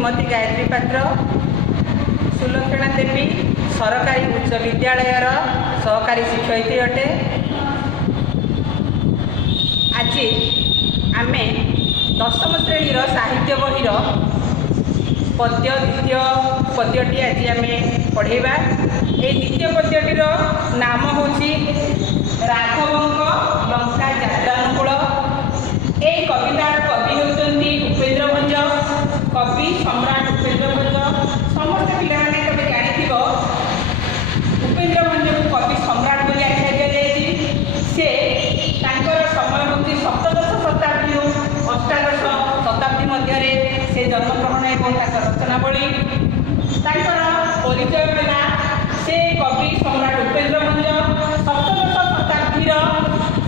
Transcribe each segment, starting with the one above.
श्रीमती गायत्री पात्र सुलक्षणा देवी सरकारी उच्च विद्यालयर सहकारी शिक्षयित्री अटे। आज आमे दशम श्रेणी साहित्य बही पद्य द्वितीय पद्यटी आज आम पढ़ेबा। ये द्वितीय पद्यटीर नाम हूँ राघवंक लंका यात्रानुकूल। ये कवितार कवि होती उपेन्द्र भंज, कवि सम्राट उपेन्द्र भंज। समस्त पिलाने तबे जानी उपेन्द्र भंज को कवि सम्राट बोली आख्या दी जाए। से समय होती सप्तदश शताब्दी अष्टादश शताब्दी मध्य से जन्मग्रहण और रचनावली परिचय है। से कवि सम्राट उपेन्द्र भंज सप्तदश शताब्दीर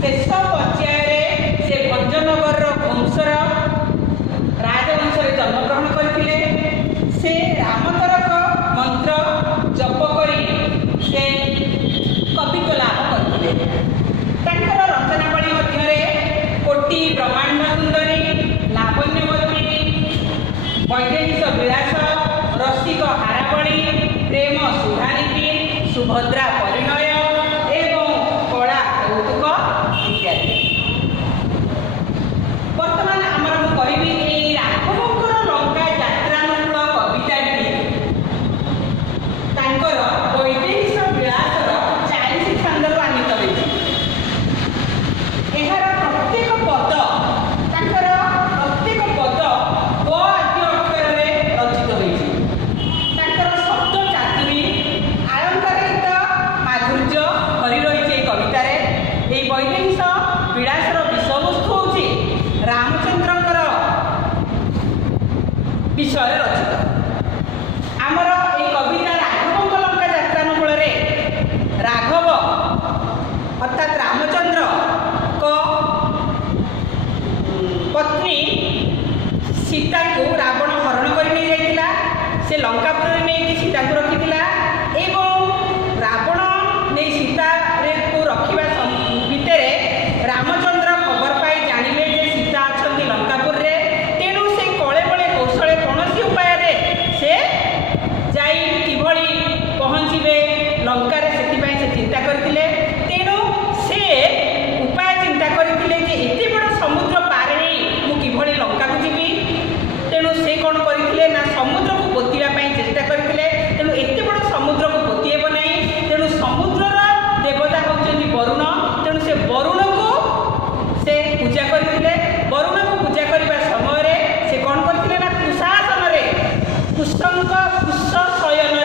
शेष पर्यायर से भंजनगर वंशर राजवंश जन्मग्रहण करते। से रामतरक मंत्र जप कर कवित्व लाभ करते। रचनावली मध्य कोटि ब्रह्मांड सुंदरी, लावण्यवती, वैदेहिक विलास, रसिक हारावली, प्रेम सुधानीति, सुभद्रा परिणय एवं कला कौतुक इत्यादि। बर्तमान आमर कहि राघवंकर लंका यात्रानुकूल कविताटी वैदेहिक विलासर 40 छंदर आनीत होती। यार प्रत्येक पद प्रत्येक पद क आदि अक्षर रचित होती। शब्द चातुरी आलंकारिक माधुर्य भरी रही कवितार। ये वैदेहिक विलासर विषयवस्तु हूँ रामचंद्रंकर विषय रचित। आमर ये कविता राघवंक लंका यात्रानुकूल राघव अर्थात रामचंद्र को पत्नी सीता को रावण हरण कर नहीं जाइतिला। से लंकापुर नहीं सीता को रखी एवं रावण नहीं सीता को रखा भितर रामचंद्र खबर पाई जानिले जे सीता अच्छा लंकापुर रे। तेणु से कले बड़े कौशले कौन उपाय से जाई किभली पहुँचे लंकार से चिंता करते। तेणु से उपाय चिंता करते जे एते बड़ समुद्र पार मु किभली लंका को जीवी। तेणु से कौन करते ना समुद्र को पोतीबा चेष्टा करते। तेणु एते बड़ समुद्र को पोतीब ना। तेणु समुद्रर देवता होती वरुण। तेणु से वरुण को से पूजा करते। वरुण को पूजा करने समय से कौन करते ना कुशासन कुशंक कुश शयन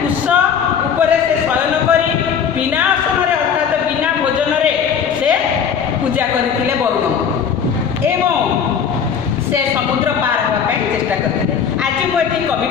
कुश उपर से शयन करी बिना आसन अर्थात बिना भोजन से पूजा करते वरुण एवं से समुद्र पार होगापी चेष्टा करते। आज मुझे कवि